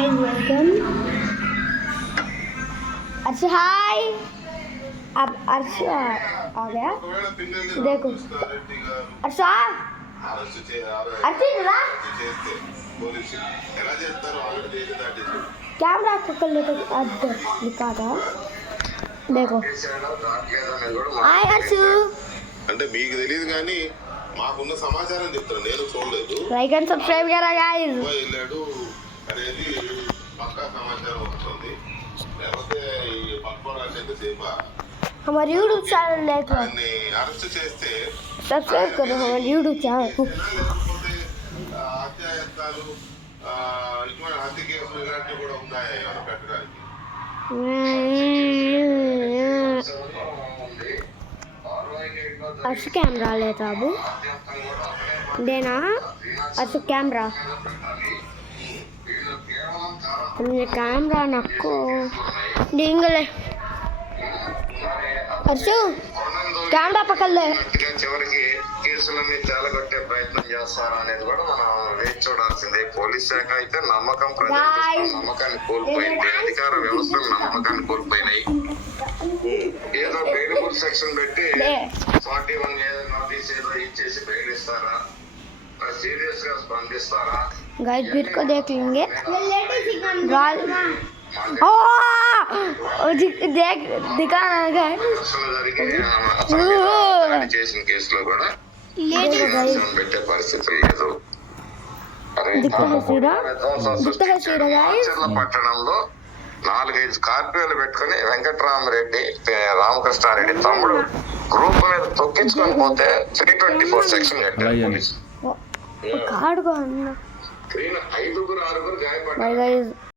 Guys welcome. अच्छा हाय, अब अर्श आ गया, देखो अर्श कैमरा पकड़ लेकर अदर लिखा था, देखो हाय अर्श। అంటే మీకు తెలియదు కానీ మాకున్న సమాచారం చెప్తాను, నేను చూడలేదు. లైక్ అండ్ సబ్స్క్రైబ్ करा गाइस। వెళ్ళాడు అనేది పక్కా సమాచారం వస్తుంది, లేకపోతే ఈ పట్టుకోవడానికి సేపు हमारे यूट्यूब चैनल देखो, అరెస్ట్ చేస్తే सब्सक्राइब करो हमारे यूट्यूब चैनल को। అత్యాయత్నాలు ఇటువంటి హత్య కేసులు ఇలాంటివి కూడా ఉన్నాయి ఏమైనా పెట్టడానికి. अर्श कैमरा लेता अबू देना, अर्श कैमरा हमने कैमरा नको डिंगले। अर्श कैमरा पकड़ ले। చివరికి కేసులన్నీ తేలగొట్టే ప్రయత్నం చేస్తారా అనేది కూడా మనం వేచి చూడాల్సిందే. పోలీస్ శాఖ అయితే నమ్మకం, నమ్మకాన్ని కోల్పోయింది, అధికార వ్యవస్థలు నమ్మకాన్ని కోల్పోయినాయి. ఏదో బెయిలబుల్ సెక్షన్ పెట్టి 41 నోటీస్ ఏదో ఇచ్చేసి బెయిల్ ఇస్తారా, సీరియస్ గా స్పందిస్తారా? गाइस वीडियो को देख लेंगे। देख दिखाना है చేసిన కేసులో కూడా పెట్టే పరిస్థితులు లేదు. పట్టణంలో 4-5 స్కార్పియోలు పెట్టుకుని వెంకటరామరెడ్డి, రామకృష్ణారెడ్డి తమ్ముడు గ్రూప్ మీద తొక్కించుకొని పోతే 324 సెక్షన్ కట్టారు పోలీసు. 5-6 గాయపడ్డారు.